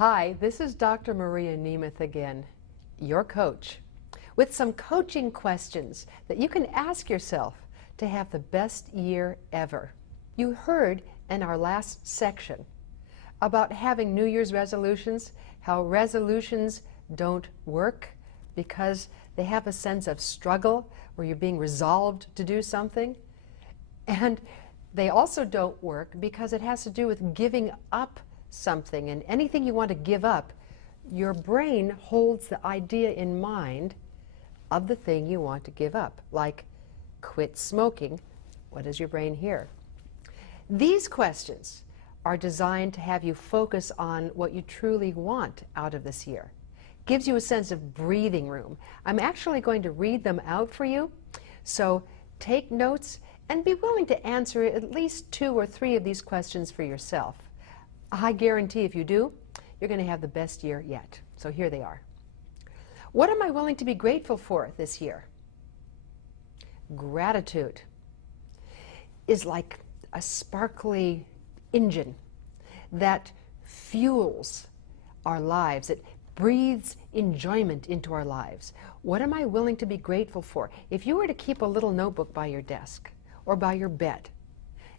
Hi, this is Dr. Maria Nemeth again, your coach, with some coaching questions that you can ask yourself to have the best year ever. You heard in our last section about having New Year's resolutions, how resolutions don't work because they have a sense of struggle where you're being resolved to do something. And they also don't work because it has to do with giving up something, and anything you want to give up, your brain holds the idea in mind of the thing you want to give up, like quit smoking. What does your brain hear? These questions are designed to have you focus on what you truly want out of this year. Gives you a sense of breathing room. I'm actually going to read them out for you, so take notes and be willing to answer at least 2 or 3 of these questions for yourself. I guarantee if you do, you're going to have the best year yet. So here they are. What am I willing to be grateful for this year? Gratitude is like a sparkly engine that fuels our lives. It breathes enjoyment into our lives. What am I willing to be grateful for? If you were to keep a little notebook by your desk or by your bed,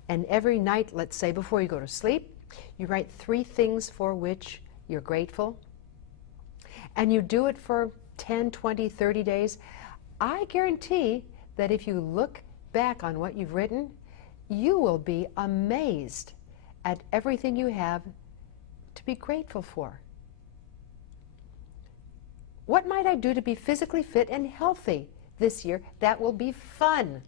and every night, let's say before you go to sleep, you write 3 things for which you're grateful, and you do it for 10, 20, 30 days, I guarantee that if you look back on what you've written, you will be amazed at everything you have to be grateful for. What might I do to be physically fit and healthy this year that will be fun?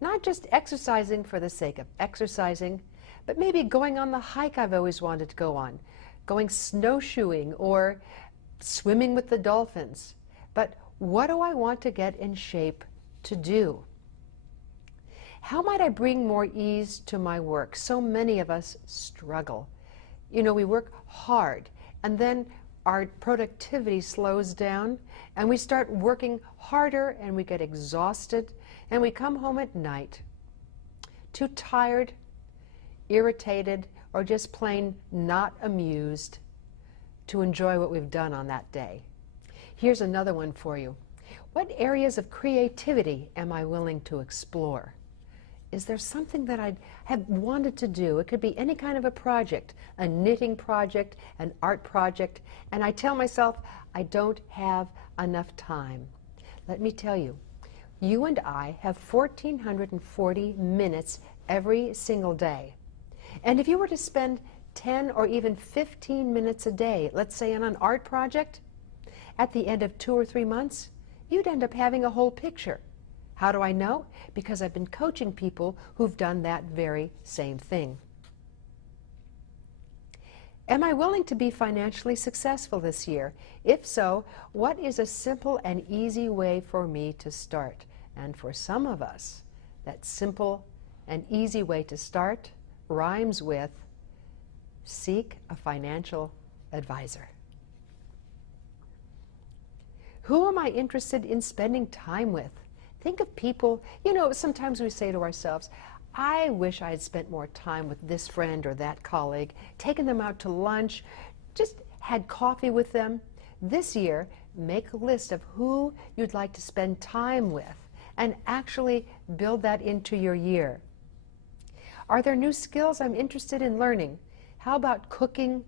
Not just exercising for the sake of exercising, but maybe going on the hike I've always wanted to go on, going snowshoeing or swimming with the dolphins. But what do I want to get in shape to do? How might I bring more ease to my work? So many of us struggle. You know, we work hard, and then our productivity slows down, and we start working harder, and we get exhausted, and we come home at night too tired, irritated, or just plain not amused to enjoy what we've done on that day. Here's another one for you. What areas of creativity am I willing to explore? Is there something that I have wanted to do? It could be any kind of a project, a knitting project, an art project, and I tell myself I don't have enough time. Let me tell you, you and I have 1,440 minutes every single day. And if you were to spend 10 or even 15 minutes a day, let's say on an art project, at the end of 2 or 3 months, you'd end up having a whole picture. How do I know? Because I've been coaching people who've done that very same thing. Am I willing to be financially successful this year? If so, what is a simple and easy way for me to start? And for some of us, that simple and easy way to start rhymes with seek a financial advisor. Who am I interested in spending time with? Think of people, you know, sometimes we say to ourselves, I wish I had spent more time with this friend or that colleague, taken them out to lunch, just had coffee with them. This year, make a list of who you'd like to spend time with and actually build that into your year. Are there new skills I'm interested in learning? How about cooking,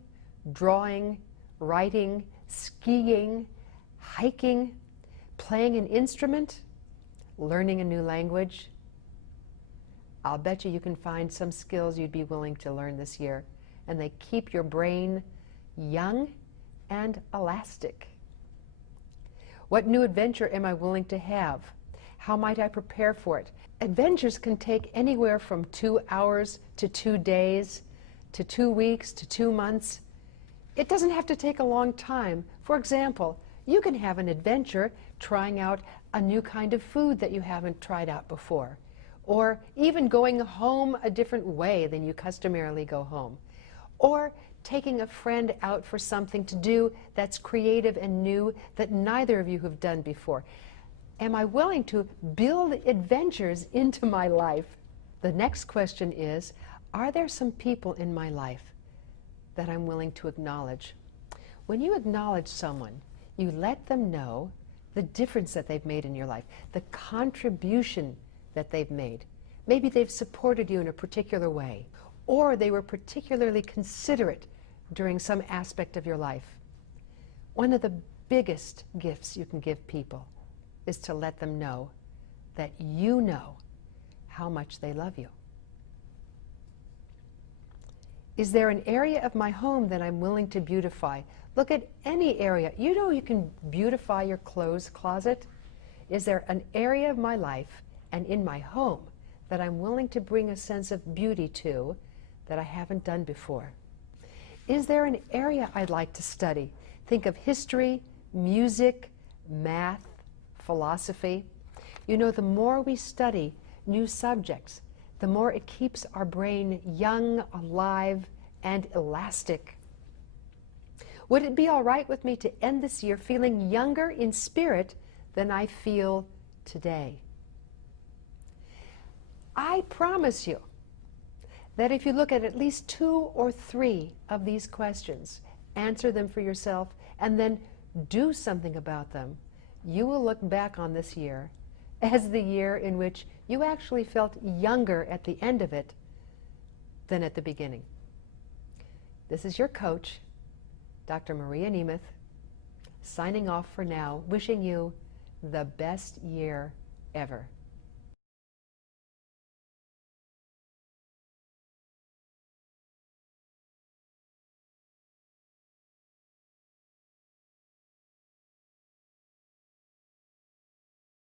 drawing, writing, skiing, hiking, playing an instrument, learning a new language? I'll bet you can find some skills you'd be willing to learn this year, and they keep your brain young and elastic. What new adventure am I willing to have? How might I prepare for it? Adventures can take anywhere from 2 hours to 2 days, to 2 weeks, to 2 months. It doesn't have to take a long time. For example, you can have an adventure trying out a new kind of food that you haven't tried out before, or even going home a different way than you customarily go home, or taking a friend out for something to do that's creative and new that neither of you have done before. Am I willing to build adventures into my life? The next question is, are there some people in my life that I'm willing to acknowledge? When you acknowledge someone, you let them know the difference that they've made in your life, the contribution that they've made. Maybe they've supported you in a particular way, or they were particularly considerate during some aspect of your life. One of the biggest gifts you can give people is to let them know that you know how much they love you. Is there an area of my home that I'm willing to beautify? Look at any area. You know you can beautify your clothes closet. Is there an area of my life and in my home that I'm willing to bring a sense of beauty to that I haven't done before? Is there an area I'd like to study? Think of history, music, math, philosophy. You know, the more we study new subjects, the more it keeps our brain young, alive, and elastic. Would it be all right with me to end this year feeling younger in spirit than I feel today? I promise you that if you look at least 2 or 3 of these questions, answer them for yourself, and then do something about them, you will look back on this year as the year in which you actually felt younger at the end of it than at the beginning. This is your coach, Dr. Maria Nemeth, signing off for now, wishing you the best year ever.